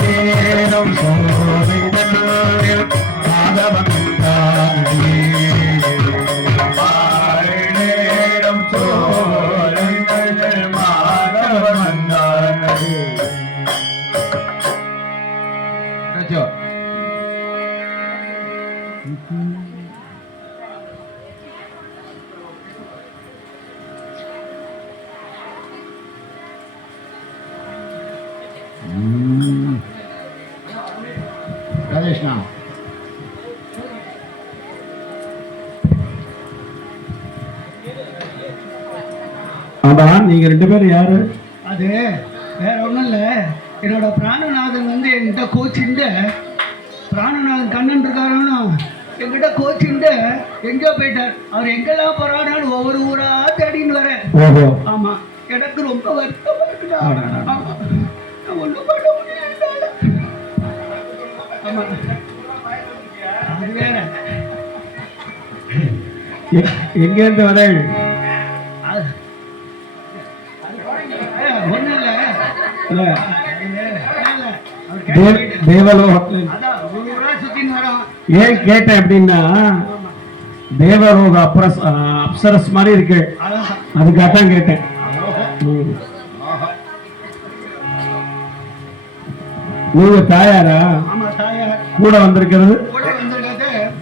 நேரம் சோதனையில் மாதவன் நேரம் சோதனையில் மாதவன் ராதேஷ்ணா அதான் நீங்க ரெண்டு பேரும் யாரு? அது வேற ஒன்றும் இல்லை. என்னோட பிராணநாதன் வந்து என்கிட்ட கோச்சிண்டு, பிராணநாதன் கண்ணன் இருக்காருன்னு என்கிட்ட கோச்சிண்டு எங்கேயோ போயிட்டார். அவர் எங்கெல்லாம் போறான்னு ஒவ்வொரு ஊரா தேடின்னு வரேன். ஆமா, எனக்கு ரொம்ப வருத்தமா இருக்குடா. ஆமா, நான் ஒன்றும் பண்ண முடியல. ஆமா, அது வேற. எங்க இருந்து வர? ஒன்றும் இல்லை. தேவலோகத்தில் ஏன் கேட்டேன் அப்படின்னா, தேவலோக அப்சரஸ் மாதிரி இருக்கு, அதுக்காகத்தான் கேட்டேன். நீங்க தாயாரா? கூட வந்திருக்கிறது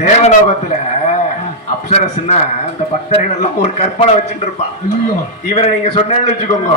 தேவலோகத்துல அப்சரஸ்னா இந்த பக்தர்கள் எல்லாம் ஒரு கற்பனை வச்சுட்டு இருப்பா. இவரை நீங்க சொன்னேன்னு வச்சுக்கோங்க.